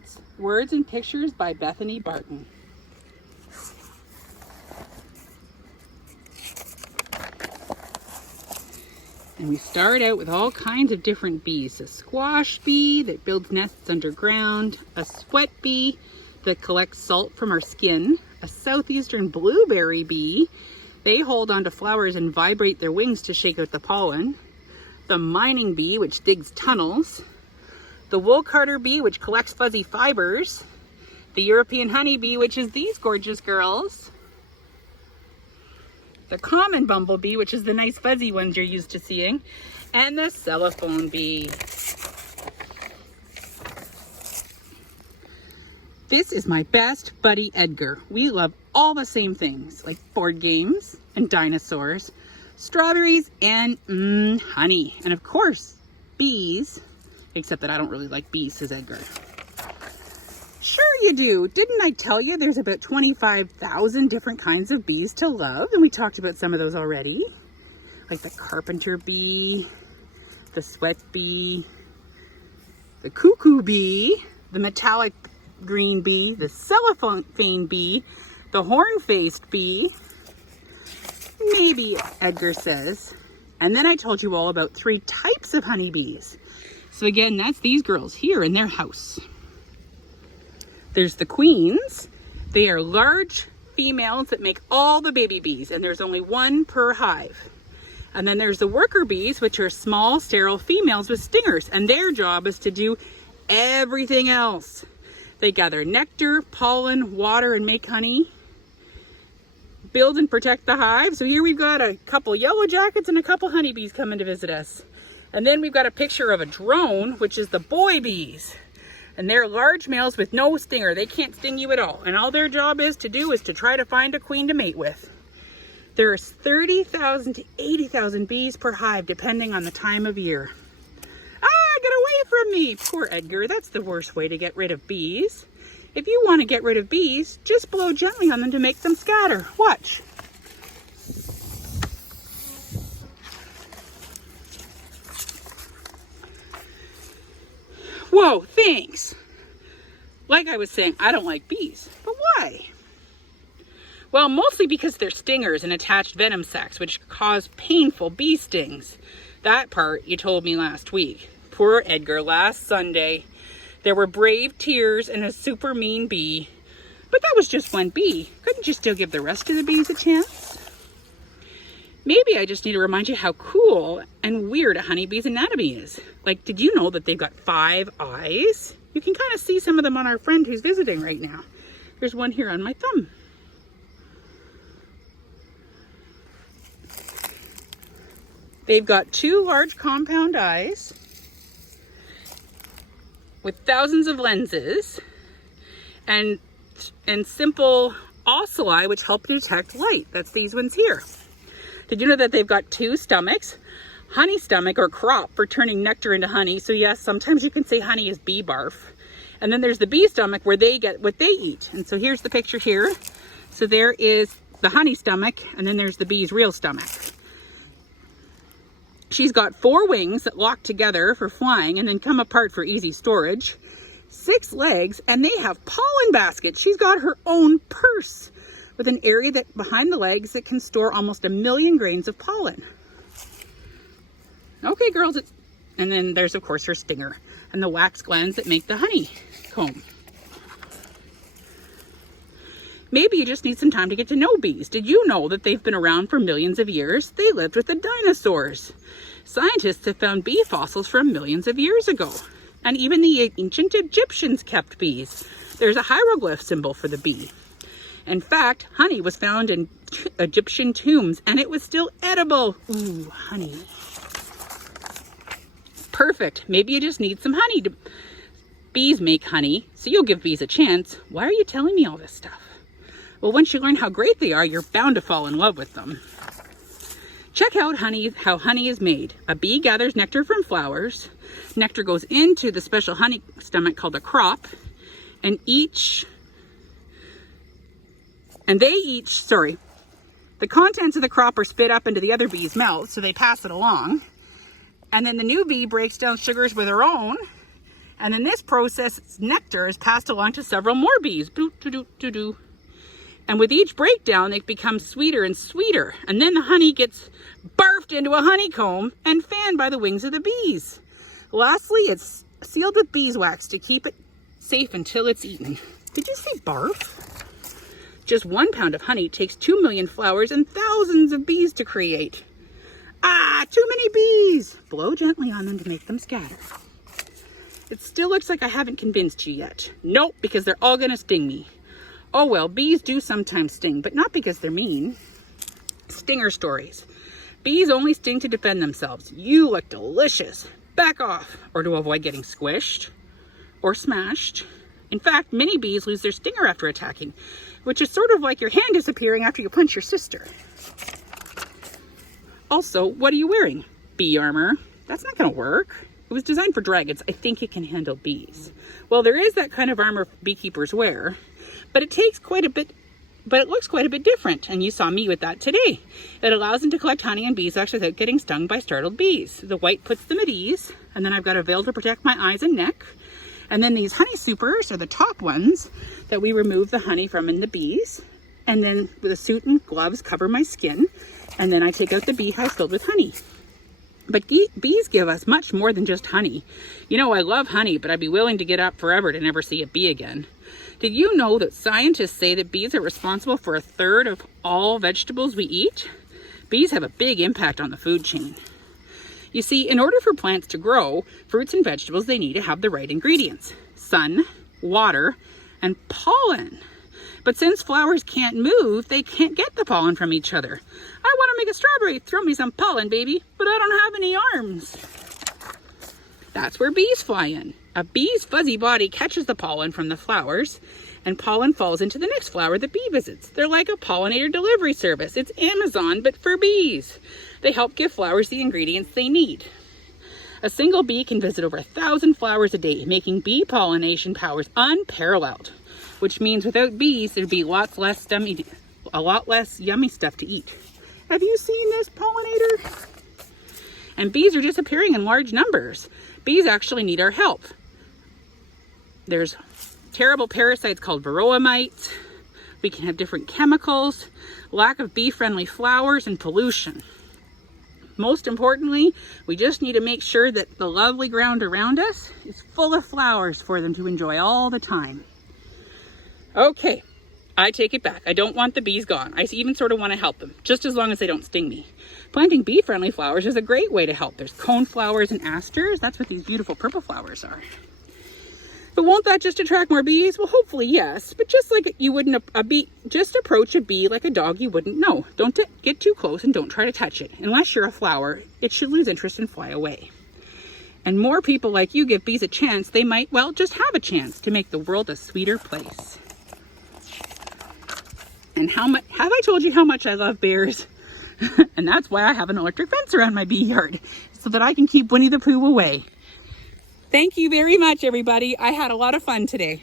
Science. Words and pictures by Bethany Barton. And we start out with all kinds of different bees. A squash bee that builds nests underground, a sweat bee that collects salt from our skin, a southeastern blueberry bee. They hold onto flowers and vibrate their wings to shake out the pollen. The mining bee, which digs tunnels. The wool carder bee, which collects fuzzy fibers. The European honeybee, which is these gorgeous girls. The common bumblebee, which is the nice fuzzy ones you're used to seeing, and the cellophane bee. This is my best buddy, Edgar. We love all the same things, like board games and dinosaurs, strawberries and honey, and of course, bees, except that I don't really like bees, says Edgar. Sure you do. Didn't I tell you there's about 25,000 different kinds of bees to love? And we talked about some of those already. Like the carpenter bee, the sweat bee, the cuckoo bee, the metallic green bee, the cellophane bee, the horn-faced bee. Maybe, Edgar says. And then I told you all about 3 types of honeybees. So again, that's these girls here in their house. There's the queens. They are large females that make all the baby bees, and there's only 1 per hive. And then there's the worker bees, which are small, sterile females with stingers, and their job is to do everything else. They gather nectar, pollen, water, and make honey. Build and protect the hive. So here we've got a couple yellow jackets and a couple honeybees coming to visit us. And then we've got a picture of a drone, which is the boy bees. And they're large males with no stinger. They can't sting you at all. And all their job is to try to find a queen to mate with. There's 30,000 to 80,000 bees per hive, depending on the time of year. Ah, get away from me! Poor Edgar, that's the worst way to get rid of bees. If you want to get rid of bees, just blow gently on them to make them scatter. Watch. Whoa, thanks. Like I was saying, I don't like bees. But why? Well, mostly because they're stingers and attached venom sacs, which cause painful bee stings. That part you told me last week. Poor Edgar, last Sunday. There were brave tears and a super mean bee. But that was just 1 bee. Couldn't you still give the rest of the bees a chance? Maybe I just need to remind you how cool and weird a honeybee's anatomy is. Like, did you know that they've got 5 eyes? You can kind of see some of them on our friend who's visiting right now. There's one here on my thumb. They've got 2 large compound eyes with thousands of lenses and simple ocelli which help detect light. That's these ones here. Did you know that they've got 2 stomachs? Honey stomach, or crop, for turning nectar into honey. So yes, sometimes you can say honey is bee barf. And then there's the bee stomach where they get what they eat. And so here's the picture here. So there is the honey stomach, and then there's the bee's real stomach. She's got 4 wings that lock together for flying and then come apart for easy storage. 6 legs, and they have pollen baskets. She's got her own purse with an area that behind the legs that can store almost 1 million grains of pollen. Okay, girls, and then there's of course her stinger and the wax glands that make the honeycomb. Maybe you just need some time to get to know bees. Did you know that they've been around for millions of years? They lived with the dinosaurs. Scientists have found bee fossils from millions of years ago. And even the ancient Egyptians kept bees. There's a hieroglyph symbol for the bee. In fact, honey was found in Egyptian tombs, and it was still edible. Ooh, honey. Perfect. Maybe you just need some honey. Bees make honey, so you'll give bees a chance. Why are you telling me all this stuff? Well, once you learn how great they are, you're bound to fall in love with them. Check out how honey is made. A bee gathers nectar from flowers. Nectar goes into the special honey stomach called a crop, and the contents of the crop are spit up into the other bee's mouth, so they pass it along. And then the new bee breaks down sugars with her own, And in this process, its nectar is passed along to several more bees. Doo-doo-doo-doo-doo. And with each breakdown, it becomes sweeter and sweeter. And then the honey gets barfed into a honeycomb and fanned by the wings of the bees. Lastly, it's sealed with beeswax to keep it safe until it's eaten. Did you say barf? Just 1 pound of honey takes 2 million flowers and thousands of bees to create. Ah, too many bees! Blow gently on them to make them scatter. It still looks like I haven't convinced you yet. Nope, because they're all gonna sting me. Oh well, bees do sometimes sting, but not because they're mean. Stinger stories. Bees only sting to defend themselves. You look delicious. Back off, or to avoid getting squished or smashed. In fact, many bees lose their stinger after attacking, which is sort of like your hand disappearing after you punch your sister. Also, what are you wearing? Bee armor. That's not gonna work. It was designed for dragons. I think it can handle bees. Well, there is that kind of armor beekeepers wear, but it takes quite a bit, but it looks quite a bit different. And you saw me with that today. It allows them to collect honey and beeswax without getting stung by startled bees. The white puts them at ease, and then I've got a veil to protect my eyes and neck. And then these honey supers are the top ones that we remove the honey from in the bees. And then with a suit and gloves cover my skin. And then I take out the bee house filled with honey. But bees give us much more than just honey. You know, I love honey, but I'd be willing to get up forever to never see a bee again. Did you know that scientists say that bees are responsible for 1/3 of all vegetables we eat? Bees have a big impact on the food chain. You see, in order for plants to grow, fruits and vegetables, they need to have the right ingredients: sun, water, and pollen. But since flowers can't move, they can't get the pollen from each other. I want to make a strawberry. Throw me some pollen, baby. But I don't have any arms. That's where bees fly in. A bee's fuzzy body catches the pollen from the flowers, and pollen falls into the next flower the bee visits. They're like a pollinator delivery service. It's Amazon, but for bees. They help give flowers the ingredients they need. A single bee can visit over 1,000 flowers a day, making bee pollination powers unparalleled. Which means without bees, there'd be a lot less yummy stuff to eat. Have you seen this pollinator? And bees are disappearing in large numbers. Bees actually need our help. There's terrible parasites called varroa mites. We can have different chemicals, lack of bee-friendly flowers, and pollution. Most importantly, we just need to make sure that the lovely ground around us is full of flowers for them to enjoy all the time. Okay, I take it back. I don't want the bees gone. I even sort of want to help them, just as long as they don't sting me. Planting bee-friendly flowers is a great way to help. There's coneflowers and asters. That's what these beautiful purple flowers are. But won't that just attract more bees? Well, hopefully, yes. But just like you wouldn't just approach a bee like a dog you wouldn't know. Don't get too close and don't try to touch it. Unless you're a flower, it should lose interest and fly away. And more people like you give bees a chance, they might, well, just have a chance to make the world a sweeter place. And have I told you how much I love bears? And that's why I have an electric fence around my bee yard, so that I can keep Winnie the Pooh away. Thank you very much, everybody. I had a lot of fun today.